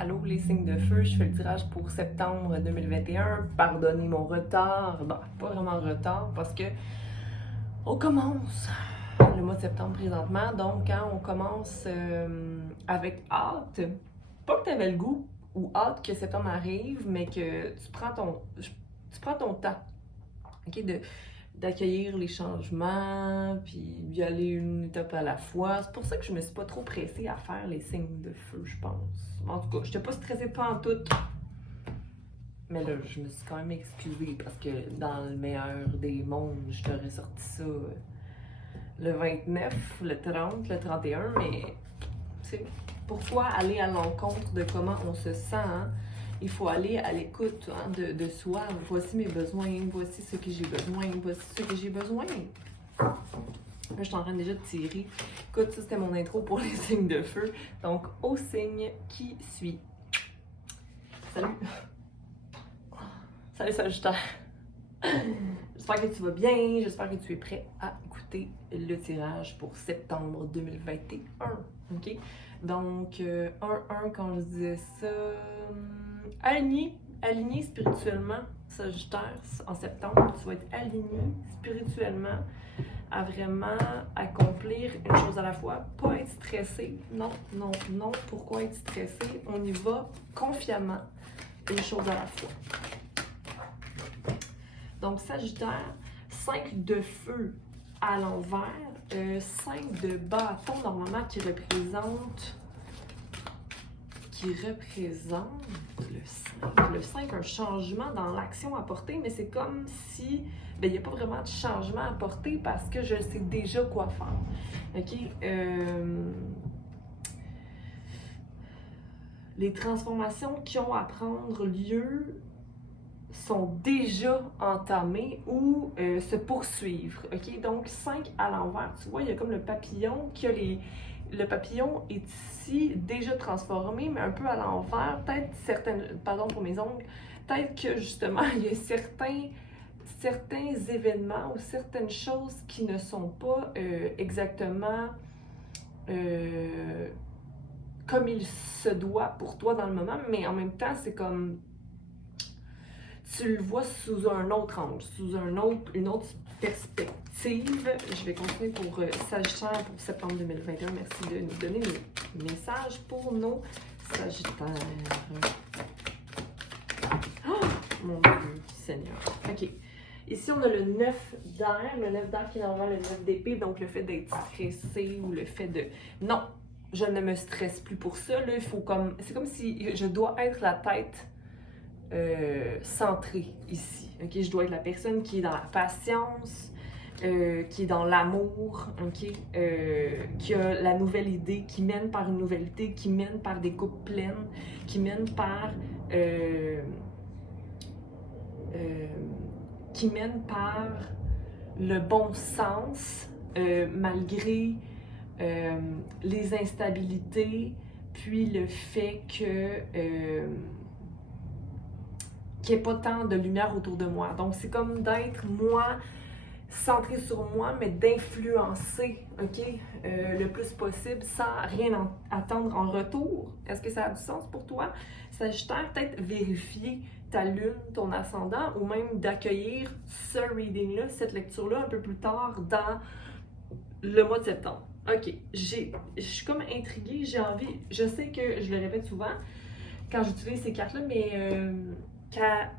Allô les signes de feu, je fais le tirage pour septembre 2021. Pardonnez mon retard. Bon, pas vraiment retard parce que on commence le mois de septembre présentement. Donc quand on commence avec hâte, pas que tu avais le goût ou hâte que septembre arrive, mais que tu prends ton temps, ok, d'accueillir les changements, puis d'y aller une étape à la fois. C'est pour ça que je me suis pas trop pressée à faire les signes de feu, je pense. En tout cas, j'étais pas stressée pantoute. Mais là, je me suis quand même excusée parce que dans le meilleur des mondes, je t'aurais sorti ça le 29, le 30, le 31, mais tu sais, pourquoi aller à l'encontre de comment on se sent, hein? Il faut aller à l'écoute, hein, de soi. Voici mes besoins, voici ce que j'ai besoin, voici ce que j'ai besoin. Là, je suis en train déjà de tirer. Écoute, ça c'était mon intro pour les signes de feu. Donc, au signe qui suit. Salut! Salut Sagittaire! J'espère que tu vas bien, j'espère que tu es prêt à écouter le tirage pour septembre 2021. Ok? Donc, 1-1, quand je disais ça, aligné spirituellement, Sagittaire, en septembre, tu vas être aligné spirituellement à vraiment accomplir une chose à la fois, pas être stressé, non, non, non, pourquoi être stressé? On y va confiamment, une chose à la fois. Donc, Sagittaire, 5 de feu à l'envers, 5 de bâton, normalement, qui représente le 5. Le 5, un changement dans l'action apportée, mais c'est comme si, il n'y a pas vraiment de changement apporté parce que je sais déjà quoi faire. OK? Les transformations qui ont à prendre lieu sont déjà entamées ou se poursuivre. OK? Donc, 5 à l'envers, tu vois, il y a comme le papillon qui a le papillon est ici déjà transformé, mais un peu à l'envers. Peut-être certaines, pardon pour mes ongles, peut-être que justement, il y a certains événements ou certaines choses qui ne sont pas exactement comme il se doit pour toi dans le moment, mais en même temps, c'est comme tu le vois sous un autre angle, sous une autre perspective. Je vais continuer pour Sagittaire pour septembre 2021. Merci de nous donner des messages pour nos Sagittaires. Oh, mon Dieu, Seigneur. OK. Ici, on a le 9 d'air. Le 9 d'air qui est normalement le 9 d'épée. Donc, le fait d'être stressé ou le fait de... Non, je ne me stresse plus pour ça. Là, il faut comme... C'est comme si je dois être la tête centrée ici. Okay? Je dois être la personne qui est dans la patience, qui est dans l'amour, okay? Qui a la nouvelle idée, qui mène par une nouvelle idée, qui mène par des coupes pleines, qui mène par le bon sens, malgré les instabilités, puis le fait que qu'il n'y ait pas tant de lumière autour de moi. Donc, c'est comme d'être, moi, centré sur moi, mais d'influencer, OK, le plus possible sans rien attendre en retour. Est-ce que ça a du sens pour toi? Sagittaire, peut-être vérifier ta lune, ton ascendant, ou même d'accueillir ce reading-là, cette lecture-là, un peu plus tard dans le mois de septembre. OK, je suis comme intriguée, j'ai envie, je sais que je le répète souvent quand j'utilise ces cartes-là, mais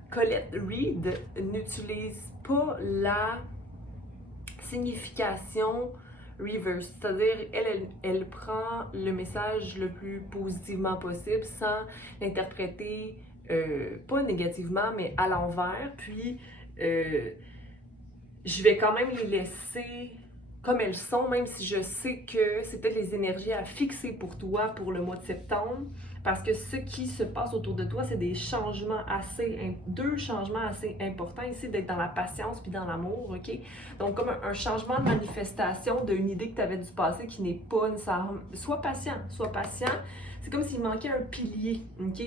Colette Reed n'utilise pas la signification reverse, c'est-à-dire elle prend le message le plus positivement possible sans l'interpréter pas négativement mais à l'envers, puis je vais quand même les laisser comme elles sont, même si je sais que c'est peut-être les énergies à fixer pour toi pour le mois de septembre, parce que ce qui se passe autour de toi, c'est des changements deux changements assez importants ici, d'être dans la patience puis dans l'amour, OK? Donc, comme un changement de manifestation d'une idée que tu avais du passé qui n'est pas nécessairement... Sois patient. C'est comme s'il manquait un pilier, OK?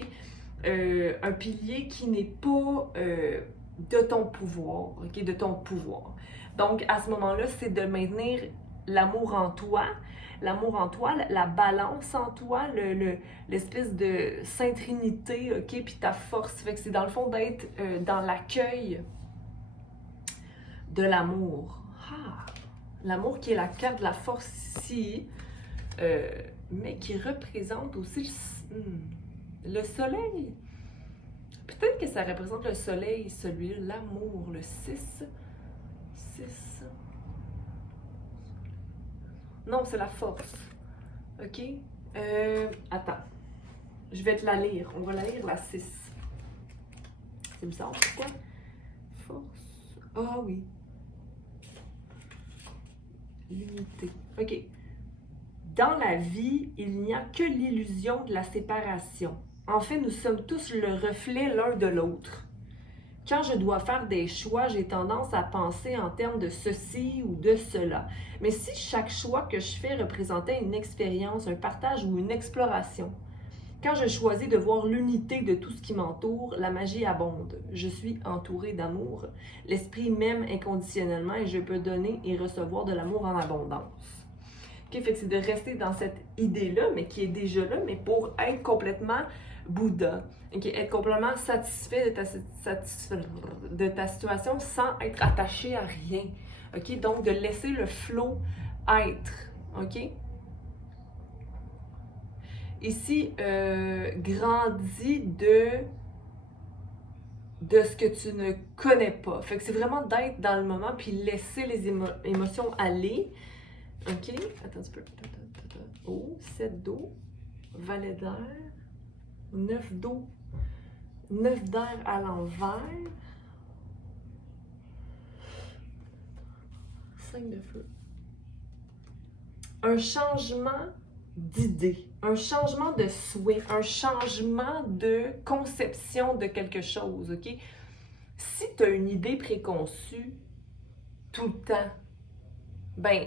Un pilier qui n'est pas de ton pouvoir, OK? De ton pouvoir. Donc, à ce moment-là, c'est de maintenir l'amour en toi, l'amour en toi, la balance en toi, l'espèce de Sainte Trinité, ok, puis ta force. Fait que c'est dans le fond d'être dans l'accueil de l'amour. Ah, l'amour qui est la carte de la force ici, mais qui représente aussi le soleil. Peut-être que ça représente le soleil, celui-là, l'amour, le 6. 6. Non, c'est la force. OK? Attends. Je vais te la lire. On va la lire, la 6. C'est bizarre, pourquoi? Force. Ah oui. L'unité. OK. Dans la vie, il n'y a que l'illusion de la séparation. En fait, nous sommes tous le reflet l'un de l'autre. Quand je dois faire des choix, j'ai tendance à penser en termes de ceci ou de cela. Mais si chaque choix que je fais représentait une expérience, un partage ou une exploration, quand je choisis de voir l'unité de tout ce qui m'entoure, la magie abonde. Je suis entourée d'amour. L'esprit m'aime inconditionnellement et je peux donner et recevoir de l'amour en abondance. Okay, fait que c'est de rester dans cette idée-là, mais qui est déjà là, mais pour être complètement Bouddha. Okay, être complètement satisfait de ta situation sans être attaché à rien. Okay? Donc, de laisser le flow être. OK? Ici, grandis de ce que tu ne connais pas. Fait que c'est vraiment d'être dans le moment puis laisser les émotions aller. OK? Attends un petit peu. Oh, 7 d'eau. Valet d'air. 9 d'eau. 9 d'air à l'envers. 5 de feu. Un changement d'idée, un changement de souhait, un changement de conception de quelque chose, OK? Si tu as une idée préconçue tout le temps, ben,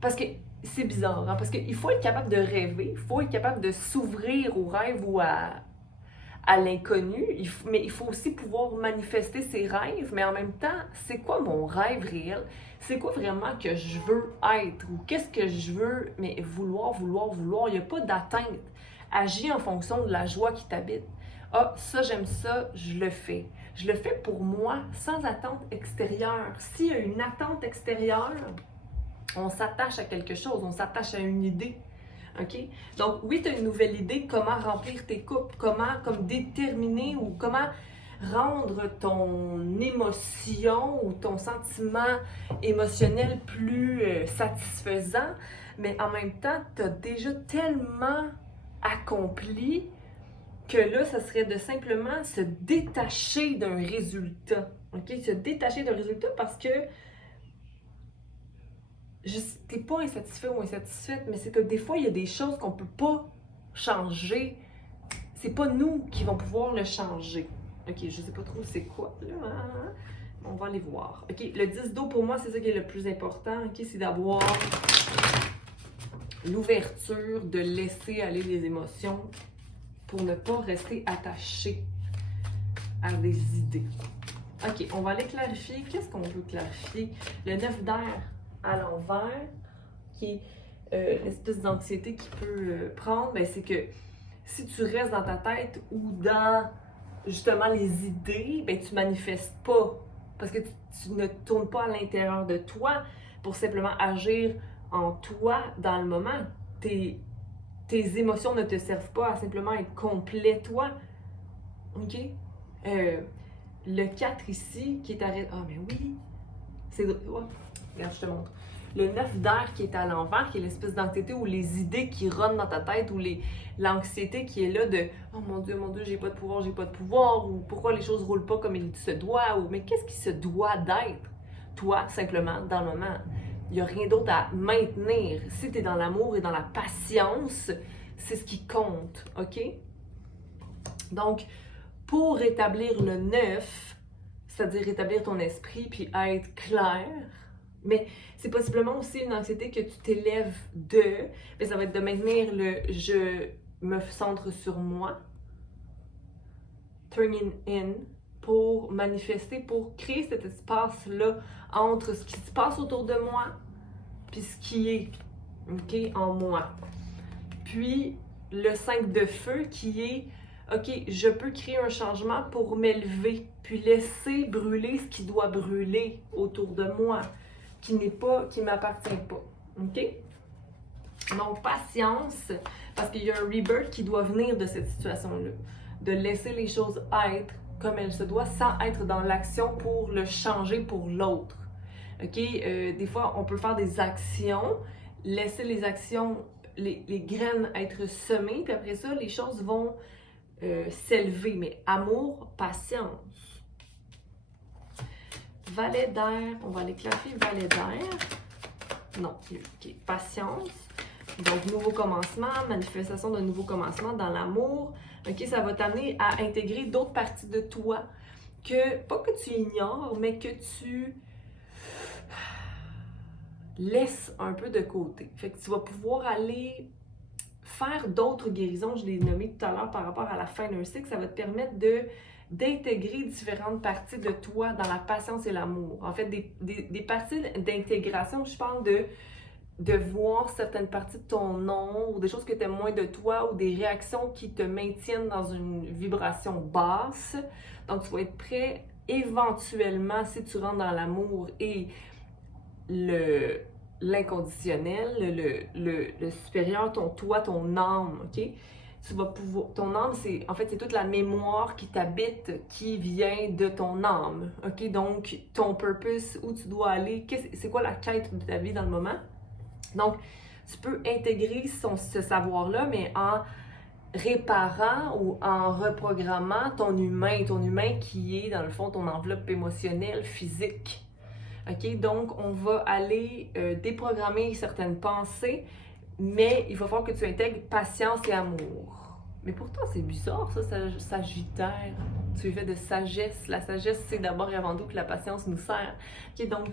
parce que c'est bizarre, hein? Parce qu'il faut être capable de rêver, il faut être capable de s'ouvrir au rêve ou à l'inconnu, mais il faut aussi pouvoir manifester ses rêves, mais en même temps, c'est quoi mon rêve réel? C'est quoi vraiment que je veux être? Ou qu'est-ce que je veux? Mais vouloir, il n'y a pas d'atteinte. Agis en fonction de la joie qui t'habite. Ah, ça, j'aime ça, je le fais. Je le fais pour moi, sans attente extérieure. S'il y a une attente extérieure, on s'attache à quelque chose, on s'attache à une idée. OK? Donc, oui, tu as une nouvelle idée, comment remplir tes coupes, comme déterminer ou comment rendre ton émotion ou ton sentiment émotionnel plus satisfaisant, mais en même temps, tu as déjà tellement accompli que là, ça serait de simplement se détacher d'un résultat. OK? Se détacher d'un résultat parce que t'es pas insatisfait ou insatisfaite, mais c'est que des fois, il y a des choses qu'on peut pas changer. C'est pas nous qui vont pouvoir le changer. OK, je sais pas trop c'est quoi, là. On va aller voir. OK, le 10 d'eau, pour moi, c'est ça qui est le plus important. OK, c'est d'avoir l'ouverture, de laisser aller les émotions pour ne pas rester attaché à des idées. OK, on va aller clarifier. Qu'est-ce qu'on veut clarifier? Le 9 d'air à l'envers, qui est l'espèce d'anxiété qu'il peut prendre, ben c'est que si tu restes dans ta tête ou dans justement les idées, ben tu manifestes pas. Parce que tu ne tournes pas à l'intérieur de toi pour simplement agir en toi dans le moment. Tes émotions ne te servent pas à simplement être complet toi. OK? Le 4 ici, qui est arrêté. Ah, mais oui! C'est. Oh, regarde, je te montre. Le 9 d'air qui est à l'envers, qui est l'espèce d'anxiété ou les idées qui ronnent dans ta tête ou l'anxiété qui est là de oh mon Dieu, j'ai pas de pouvoir, ou pourquoi les choses roulent pas comme il se doit, ou mais qu'est-ce qui se doit d'être? Toi, simplement, dans le moment. Il n'y a rien d'autre à maintenir. Si tu es dans l'amour et dans la patience, c'est ce qui compte, OK? Donc, pour rétablir le 9, c'est-à-dire rétablir ton esprit puis être clair, mais c'est possiblement aussi une anxiété que tu t'élèves de, mais ça va être de maintenir le « je me centre sur moi », turning in, pour manifester, pour créer cet espace-là entre ce qui se passe autour de moi puis ce qui est. OK, en moi. Puis, le 5 de feu qui est, OK, je peux créer un changement pour m'élever, puis laisser brûler ce qui doit brûler autour de moi, qui m'appartient pas. OK? Donc, patience, parce qu'il y a un rebirth qui doit venir de cette situation-là. De laisser les choses être comme elles se doivent, sans être dans l'action pour le changer pour l'autre. OK? Des fois, on peut faire des actions, laisser les actions, les graines être semées, puis après ça, les choses vont s'élever. Mais amour, patience. Valet d'air, on va aller clarifier valet d'air. Non, OK. Patience. Donc, nouveau commencement, manifestation d'un nouveau commencement dans l'amour. OK, ça va t'amener à intégrer d'autres parties de toi que, pas que tu ignores, mais que tu laisses un peu de côté. Fait que tu vas pouvoir aller faire d'autres guérisons, je l'ai nommé tout à l'heure par rapport à la fin d'un cycle, ça va te permettre d'intégrer différentes parties de toi dans la patience et l'amour. En fait, des parties d'intégration, je parle de voir certaines parties de ton nom ou des choses que tu aimes moins de toi ou des réactions qui te maintiennent dans une vibration basse. Donc, tu vas être prêt éventuellement, si tu rentres dans l'amour et l'inconditionnel, le supérieur, ton toi, ton âme, OK? Tu vas pouvoir, ton âme, c'est toute la mémoire qui t'habite, qui vient de ton âme, OK? Donc, ton purpose, où tu dois aller, c'est quoi la quête de ta vie dans le moment? Donc, tu peux intégrer ce savoir-là, mais en réparant ou en reprogrammant ton humain qui est, dans le fond, ton enveloppe émotionnelle, physique. OK? Donc, on va aller déprogrammer certaines pensées, mais il va falloir que tu intègres patience et amour. Mais pourtant, c'est bizarre, ça, Sagittaire. Tu es fait de sagesse. La sagesse, c'est d'abord et avant tout que la patience nous sert. OK? Donc,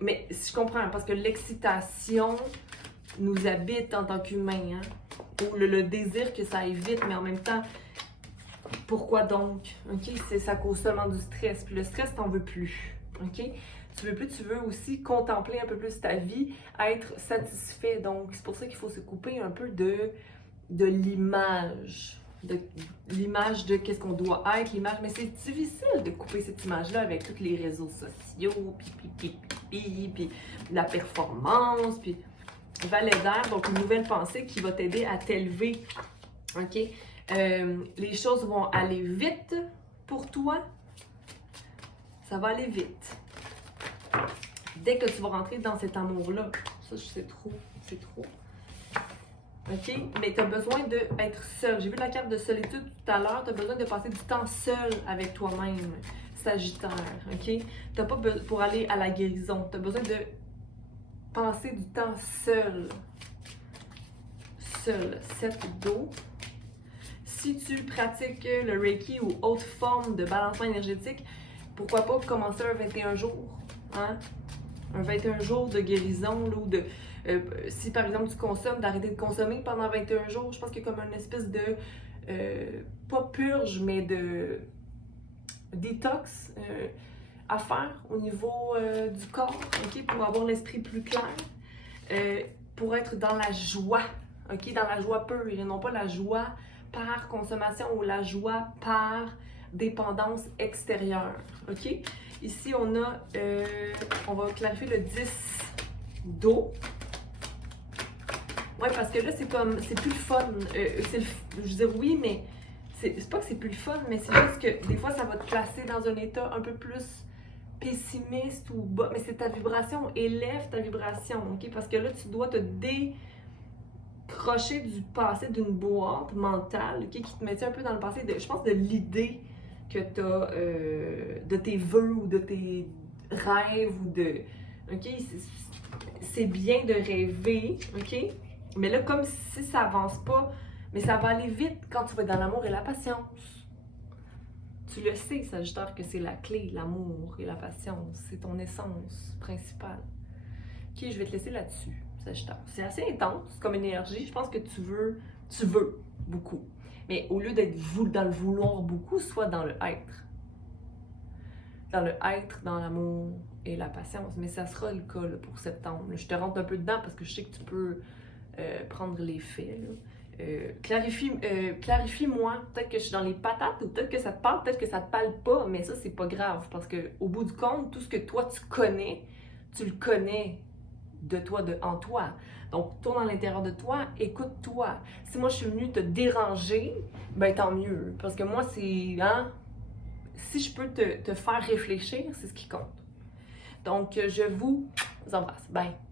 mais je comprends, parce que l'excitation nous habite en tant qu'humains, hein? Ou le désir que ça aille vite, mais en même temps, pourquoi donc? OK? Ça cause seulement du stress. Puis le stress, t'en veux plus. OK? Tu veux plus, tu veux aussi contempler un peu plus ta vie, être satisfait. Donc, c'est pour ça qu'il faut se couper un peu de l'image. De l'image de qu'est-ce qu'on doit être, l'image. Mais c'est difficile de couper cette image-là avec tous les réseaux sociaux, puis la performance, puis valet d'air, donc une nouvelle pensée qui va t'aider à t'élever. OK? Les choses vont aller vite pour toi. Ça va aller vite. Dès que tu vas rentrer dans cet amour-là, ça, c'est trop. OK? Mais tu as besoin d'être seul. J'ai vu la carte de solitude tout à l'heure. Tu as besoin de passer du temps seul avec toi-même, Sagittaire. OK? Tu n'as pas besoin pour aller à la guérison. Tu as besoin de passer du temps seul. Seul. 7 d'eau. Si tu pratiques le Reiki ou autre forme de balancement énergétique, pourquoi pas commencer un 21 jours? Hein? Un 21 jours de guérison, là, ou si par exemple tu consommes, d'arrêter de consommer pendant 21 jours, je pense qu'il y a comme une espèce de, pas purge, mais de détox à faire au niveau du corps, OK, pour avoir l'esprit plus clair, pour être dans la joie, OK, dans la joie pure, et non pas la joie par consommation ou la joie par dépendance extérieure, OK? Ici, on va clarifier le 10 d'eau. Ouais, parce que là, c'est plus le fun. Je veux dire, oui, mais c'est pas que c'est plus le fun, mais c'est juste que des fois, ça va te placer dans un état un peu plus pessimiste ou bas. Mais c'est ta vibration, élève ta vibration, OK? Parce que là, tu dois te décrocher du passé, d'une boîte mentale, OK? Qui te mettait un peu dans le passé, je pense, de l'idée que tu as de tes vœux ou de tes rêves ou de... OK? C'est bien de rêver, OK? Mais là, comme si ça avance pas, mais ça va aller vite quand tu vas être dans l'amour et la patience. Tu le sais, Sagittaire, que c'est la clé, l'amour et la patience. C'est ton essence principale. OK, je vais te laisser là-dessus, Sagittaire. C'est assez intense comme énergie. Je pense que tu veux beaucoup. Mais au lieu d'être dans le vouloir beaucoup, sois dans le être. Dans le être, dans l'amour et la patience. Mais ça sera le cas là, pour septembre. Je te rentre un peu dedans parce que je sais que tu peux prendre les faits. Clarifie-moi, peut-être que je suis dans les patates ou peut-être que ça te parle, peut-être que ça te parle pas, mais ça, c'est pas grave parce que au bout du compte, tout ce que toi tu connais, tu le connais de toi, en toi. Donc, tourne à l'intérieur de toi, écoute-toi. Si moi je suis venue te déranger, ben tant mieux. Parce que moi, c'est. Hein, si je peux te faire réfléchir, c'est ce qui compte. Donc, je vous embrasse. Bye!